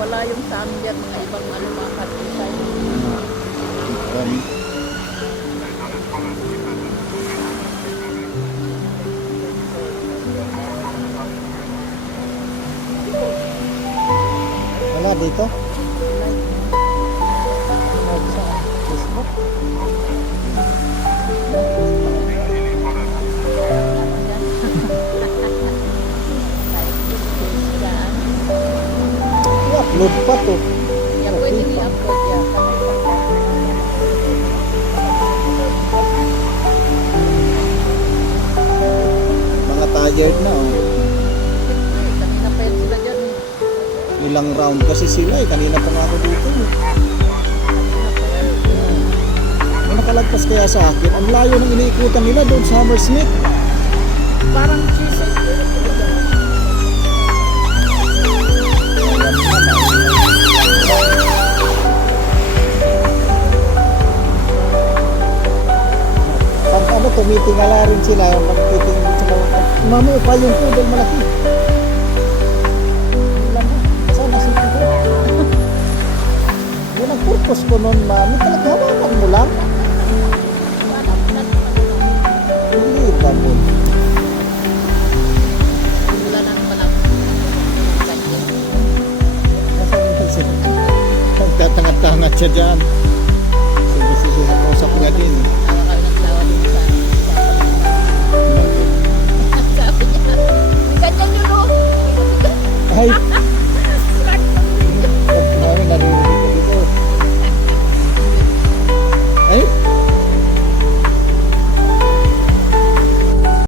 Wala yung sa amin dyan, mga ibang ano, mga countryside. Wala dito? Sa Facebook? I-upload pa to. Yan, pwede i-upload yan. Mga tired na oh. Kanina pa yan sila dyan eh. Ilang round kasi sila eh. Kanina pa nga ako dito eh. May nakalagpas kaya sa akin. Ang layo ng iniikutan nila doon sa Hammersmith. Parang cheese eh. Pag ano, tumitingala rin sila. Magtitingin sila. Mami, pa yung poodle malaki. Ilan mo? Sana si poodle. Yun ang purpose ko nun, mami. Talaga hawakan mo lang. Hindi ba mo? Wala na naman ako. Nagtatangat-tangat siya dyan. Sige, nakausap nga din.